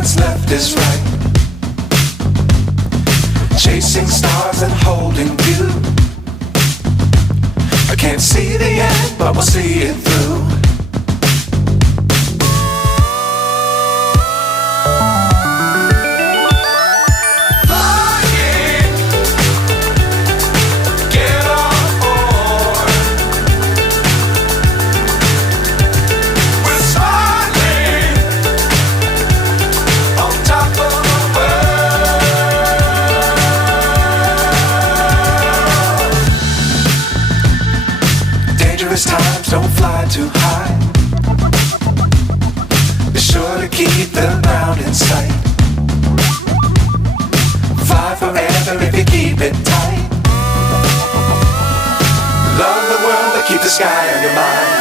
what's left is right. Chasing stars and holding you. I can't see the end, but we'll see it through. Times don't fly too high. Be sure to keep the ground in sight. Fly forever if you keep it tight. Love the world but keep the sky on your mind.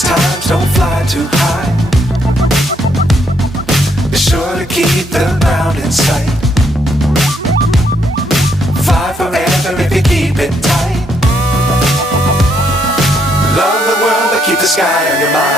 Times don't fly too high. Be sure to keep the ground in sight. Fly forever if you keep it tight. Love the world but keep the sky on your mind.